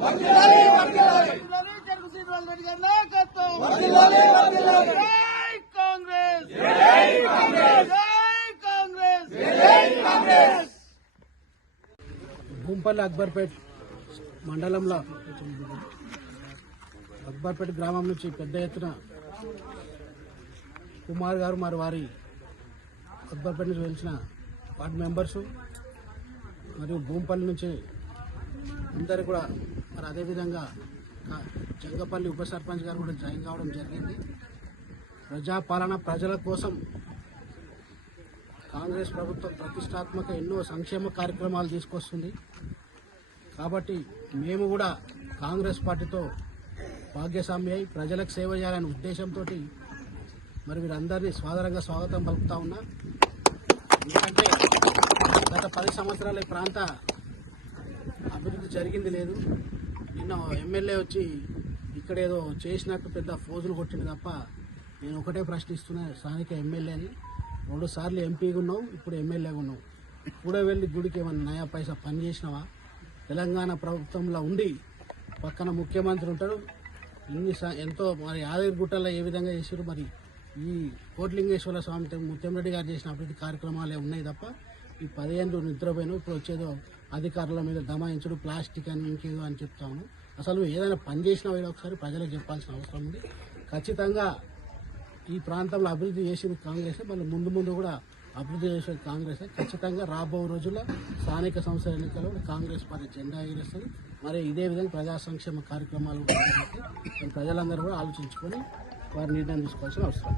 జగన్మోహన్ రెడ్డి గారి నాయకత్వం. భూంపల్లి అక్బర్పేట్ మండలంలో అక్బర్పేట గ్రామం నుంచి పెద్ద ఎత్తున కుమార్ గారు మరి వారి అక్బర్పేట నుంచి వెలిసిన వార్డు మెంబర్సు మరియు భూంపల్లి నుంచి అందరూ కూడా మరి అదేవిధంగా జంగపల్లి ఉప సర్పంచ్ గారు కూడా జాయిన్ కావడం జరిగింది. ప్రజాపాలన ప్రజల కోసం కాంగ్రెస్ ప్రభుత్వం ప్రతిష్టాత్మక ఎన్నో సంక్షేమ కార్యక్రమాలు తీసుకొస్తుంది. కాబట్టి మేము కూడా కాంగ్రెస్ పార్టీతో భాగ్యస్వామి అయి ప్రజలకు సేవ చేయాలనే ఉద్దేశంతో మరి వీరందరినీ సాదరంగా స్వాగతం పలుకుతా ఉన్నా. ఎందుకంటే గత 10 సంవత్సరాల ఈ ప్రాంత అభివృద్ధి జరిగింది లేదు. నిన్న ఎమ్మెల్యే వచ్చి ఇక్కడేదో చేసినట్టు పెద్ద ఫోజులు కొట్టింది తప్ప నేను ఒకటే ప్రశ్నిస్తున్నా, స్థానిక ఎమ్మెల్యేని 2 సార్లు ఎంపీగా ఉన్నావు, ఇప్పుడు ఎమ్మెల్యేగా ఉన్నావు, కూడా వెళ్ళి గుడికి ఏమన్నా నయా పైసా పని చేసినావా? తెలంగాణ ప్రభుత్వంలో ఉండి పక్కన ముఖ్యమంత్రి ఉంటాడు. ఎంతో మరి యాదగిరిగుట్టలో ఏ విధంగా చేశారు, మరి ఈ కోట్లింగేశ్వర స్వామి ముత్యంరెడ్డి గారు చేసిన అభివృద్ధి కార్యక్రమాలే ఉన్నాయి తప్ప ఈ 10 ఏళ్ళు నిద్రపోయినావు, ఇప్పుడు వచ్చేదో అధికారుల మీద దమాయించడు, ప్లాస్టిక్ అని ఇంకేదో అని చెప్తాను. అసలు ఏదైనా పని చేసినా ఒకసారి ప్రజలకు చెప్పాల్సిన అవసరం ఉంది. ఖచ్చితంగా ఈ ప్రాంతంలో అభివృద్ధి చేసేది కాంగ్రెస్, మళ్ళీ ముందు కూడా అభివృద్ధి చేసేది కాంగ్రెస్. ఖచ్చితంగా రాబో రోజుల్లో స్థానిక సంస్థల ఎన్నికల్లో కాంగ్రెస్ పార్టీ జెండా ఎగిరేస్తుంది. మరి ఇదే విధంగా ప్రజా సంక్షేమ కార్యక్రమాలు ప్రజలందరూ కూడా ఆలోచించుకొని వారి నిర్ణయం తీసుకోవాల్సిన అవసరం.